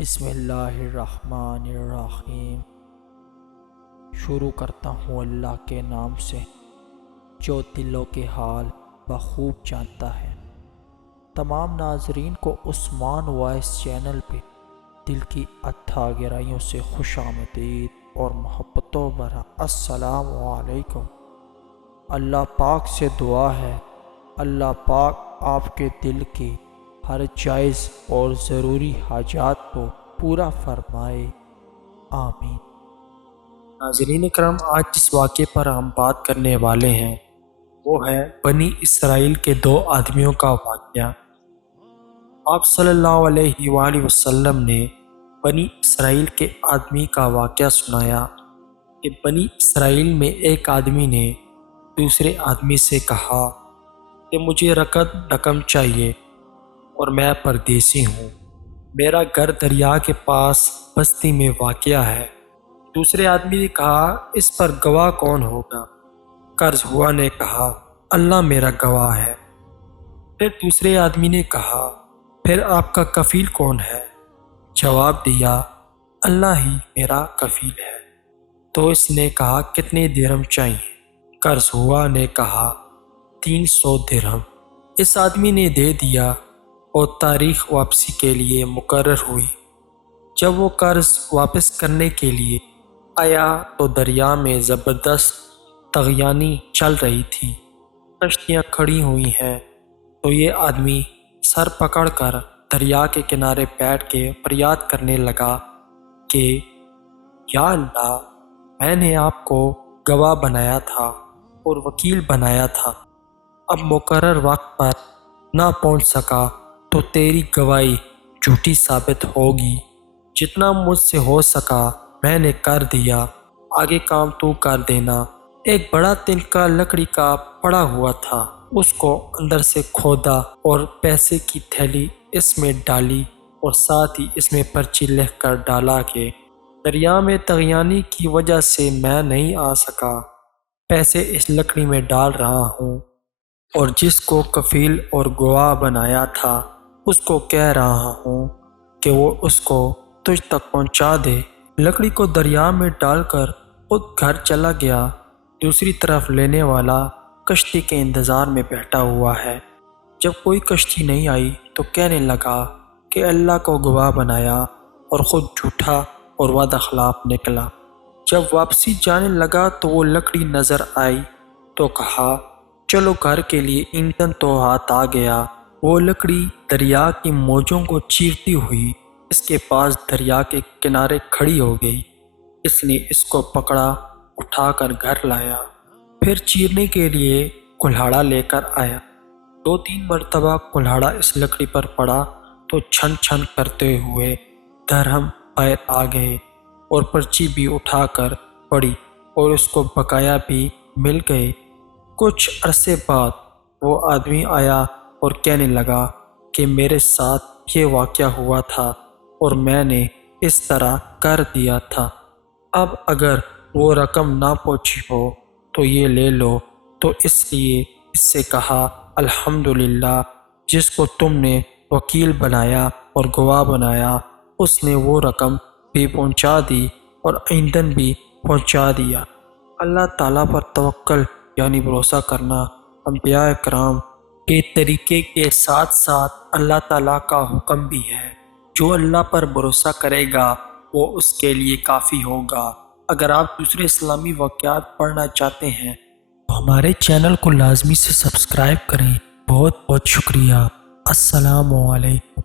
بسم اللہ الرحمن الرحیم۔ شروع کرتا ہوں اللہ کے نام سے جو دلوں کے حال بخوب جانتا ہے۔ تمام ناظرین کو عثمان وائس چینل پہ دل کی اتھا گہرائیوں سے خوش آمدید اور محبتوں بھرا السلام علیکم۔ اللہ پاک سے دعا ہے اللہ پاک آپ کے دل کی ہر جائز اور ضروری حاجات کو پورا فرمائے، آمین۔ ناظرین کرام، آج جس واقعے پر ہم بات کرنے والے ہیں وہ ہے بنی اسرائیل کے دو آدمیوں کا واقعہ۔ آپ صلی اللہ علیہ وآلہ وسلم نے بنی اسرائیل کے آدمی کا واقعہ سنایا کہ بنی اسرائیل میں ایک آدمی نے دوسرے آدمی سے کہا کہ مجھے رقم چاہیے اور میں پردیسی ہوں، میرا گھر دریا کے پاس بستی میں واقع ہے۔ دوسرے آدمی نے کہا اس پر گواہ کون ہوگا؟ قرض ہوا نے کہا اللہ میرا گواہ ہے۔ پھر دوسرے آدمی نے کہا پھر آپ کا کفیل کون ہے؟ جواب دیا اللہ ہی میرا کفیل ہے۔ تو اس نے کہا کتنے درہم چاہیے؟ قرض ہوا نے کہا 300 درہم۔ اس آدمی نے دے دیا اور تاریخ واپسی کے لیے مقرر ہوئی۔ جب وہ قرض واپس کرنے کے لیے آیا تو دریا میں زبردست طغیانی چل رہی تھی، کشتیاں کھڑی ہوئی ہیں۔ تو یہ آدمی سر پکڑ کر دریا کے کنارے بیٹھ کے فریاد کرنے لگا کہ یا اللہ، میں نے آپ کو گواہ بنایا تھا اور وکیل بنایا تھا، اب مقرر وقت پر نہ پہنچ سکا تو تیری گواہی جھوٹی ثابت ہوگی۔ جتنا مجھ سے ہو سکا میں نے کر دیا، آگے کام تو کر دینا۔ ایک بڑا تنکا لکڑی کا پڑا ہوا تھا، اس کو اندر سے کھودا اور پیسے کی تھیلی اس میں ڈالی اور ساتھ ہی اس میں پرچی لکھ کر ڈالا کہ دریا میں طغیانی کی وجہ سے میں نہیں آ سکا، پیسے اس لکڑی میں ڈال رہا ہوں، اور جس کو کفیل اور گواہ بنایا تھا اس کو کہہ رہا ہوں کہ وہ اس کو تجھ تک پہنچا دے۔ لکڑی کو دریا میں ڈال کر خود گھر چلا گیا۔ دوسری طرف لینے والا کشتی کے انتظار میں بیٹھا ہوا ہے۔ جب کوئی کشتی نہیں آئی تو کہنے لگا کہ اللہ کو گواہ بنایا اور خود جھوٹا اور وعدہ خلاف نکلا۔ جب واپسی جانے لگا تو وہ لکڑی نظر آئی تو کہا چلو گھر کے لیے ایندھن تو ہاتھ آ گیا۔ وہ لکڑی دریا کی موجوں کو چیرتی ہوئی اس کے پاس دریا کے کنارے کھڑی ہو گئی۔ اس نے اس کو پکڑا، اٹھا کر گھر لایا، پھر چیرنے کے لیے کلہاڑا لے کر آیا۔ 2-3 مرتبہ کلہاڑا اس لکڑی پر پڑا تو چھن چھن کرتے ہوئے درہم باہر آ گئے اور پرچی بھی اٹھا کر پڑی اور اس کو بقایا بھی مل گئے۔ کچھ عرصے بعد وہ آدمی آیا اور کہنے لگا کہ میرے ساتھ یہ واقعہ ہوا تھا اور میں نے اس طرح کر دیا تھا، اب اگر وہ رقم نہ پہنچی ہو تو یہ لے لو۔ تو اس لیے اس سے کہا الحمدللہ، جس کو تم نے وکیل بنایا اور گواہ بنایا اس نے وہ رقم بھی پہنچا دی اور ایندھن بھی پہنچا دیا۔ اللہ تعالیٰ پر توکل یعنی بھروسہ کرنا انبیاء کرام کے طریقے کے ساتھ ساتھ اللہ تعالیٰ کا حکم بھی ہے۔ جو اللہ پر بھروسہ کرے گا وہ اس کے لیے کافی ہوگا۔ اگر آپ دوسرے اسلامی واقعات پڑھنا چاہتے ہیں تو ہمارے چینل کو لازمی سے سبسکرائب کریں۔ بہت بہت شکریہ۔ السلام علیکم۔